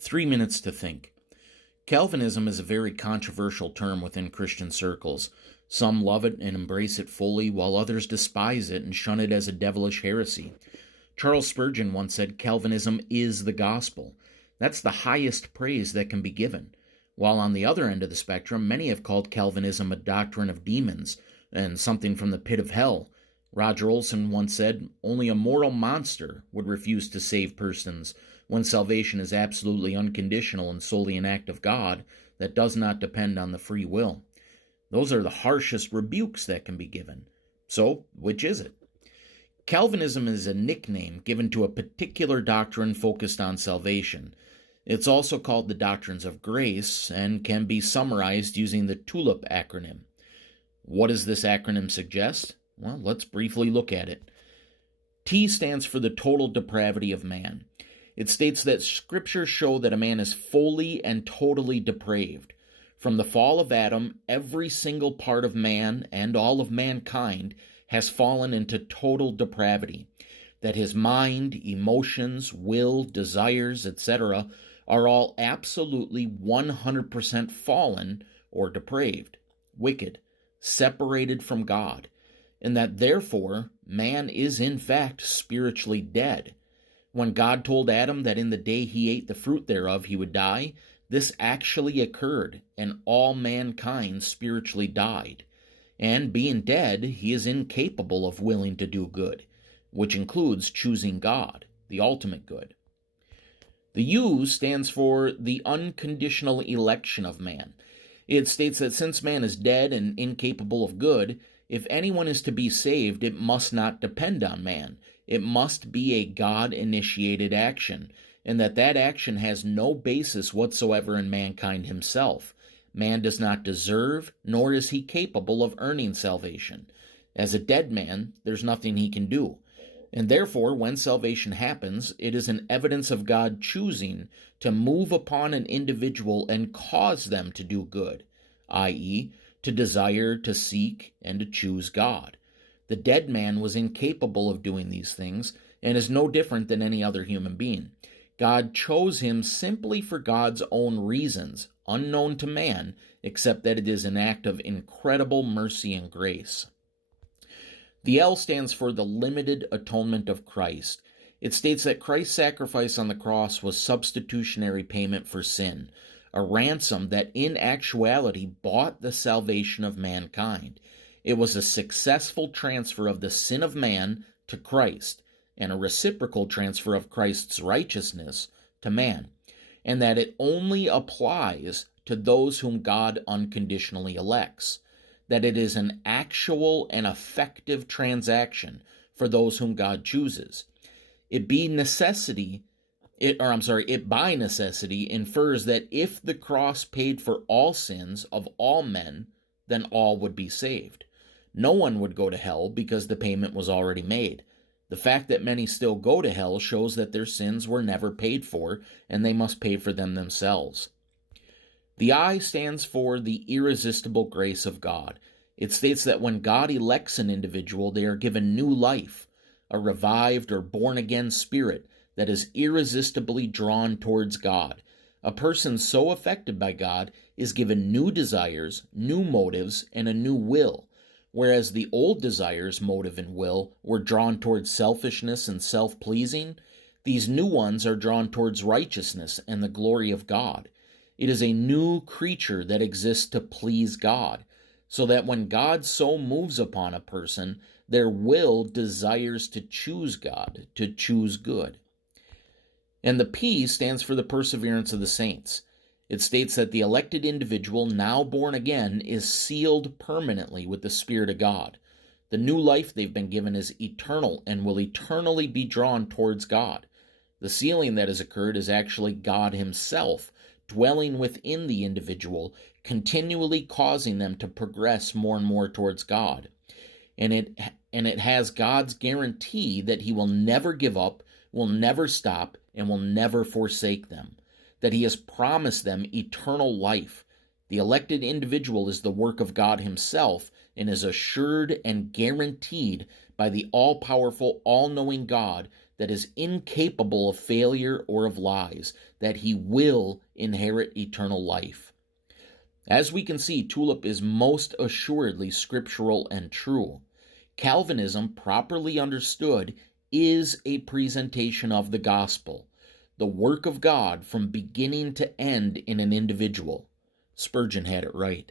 3 minutes to think. Calvinism is a very controversial term within Christian circles. Some love it and embrace it fully, while others despise it and shun it as a devilish heresy. Charles Spurgeon once said Calvinism is the gospel. That's the highest praise that can be given. While on the other end of the spectrum, many have called Calvinism a doctrine of demons and something from the pit of hell. Roger Olson once said, only a moral monster would refuse to save persons when salvation is absolutely unconditional and solely an act of God that does not depend on the free will. Those are the harshest rebukes that can be given. So, which is it? Calvinism is a nickname given to a particular doctrine focused on salvation. It's also called the doctrines of grace and can be summarized using the TULIP acronym. What does this acronym suggest? Well, let's briefly look at it. T stands for the total depravity of man. It states that scriptures show that a man is fully and totally depraved. From the fall of Adam, every single part of man and all of mankind has fallen into total depravity. That his mind, emotions, will, desires, etc. are all absolutely 100% fallen or depraved, wicked, separated from God, and that therefore man is in fact spiritually dead. When God told Adam that in the day he ate the fruit thereof he would die, this actually occurred, and all mankind spiritually died. And being dead, he is incapable of willing to do good, which includes choosing God, the ultimate good. The U stands for the unconditional election of man. It states that since man is dead and incapable of good, if anyone is to be saved, it must not depend on man. It must be a God-initiated action, and that action has no basis whatsoever in mankind himself. Man does not deserve, nor is he capable of earning salvation. As a dead man, there's nothing he can do. And therefore, when salvation happens, it is an evidence of God choosing to move upon an individual and cause them to do good, i.e., to desire, to seek, and to choose God. The dead man was incapable of doing these things and is no different than any other human being. God chose him simply for God's own reasons, unknown to man, except that it is an act of incredible mercy and grace. The L stands for the limited atonement of Christ. It states that Christ's sacrifice on the cross was substitutionary payment for sin, a ransom that in actuality bought the salvation of mankind. It was a successful transfer of the sin of man to Christ, and a reciprocal transfer of Christ's righteousness to man, and that it only applies to those whom God unconditionally elects, that it is an actual and effective transaction for those whom God chooses. It by necessity infers that if the cross paid for all sins of all men, then all would be saved. No one would go to hell because the payment was already made. The fact that many still go to hell shows that their sins were never paid for, and they must pay for them themselves. The I stands for the irresistible grace of God. It states that when God elects an individual, they are given new life, a revived or born-again spirit that is irresistibly drawn towards God. A person so affected by God is given new desires, new motives, and a new will, whereas the old desires, motive, and will were drawn towards selfishness and self-pleasing. These new ones are drawn towards righteousness and the glory of God. It is a new creature that exists to please God, so that when God so moves upon a person, their will desires to choose God, to choose good. And the P stands for the perseverance of the saints. It states that the elected individual, now born again, is sealed permanently with the Spirit of God. The new life they've been given is eternal and will eternally be drawn towards God. The sealing that has occurred is actually God himself dwelling within the individual, continually causing them to progress more and more towards God. And it has God's guarantee that he will never give up, will never stop, and will never forsake them, that he has promised them eternal life. The elected individual is the work of God himself and is assured and guaranteed by the all-powerful, all-knowing God that is incapable of failure or of lies, that he will inherit eternal life. As we can see, Tulip is most assuredly scriptural and true. Calvinism, properly understood, is a presentation of the gospel, the work of God from beginning to end in an individual. Spurgeon had it right.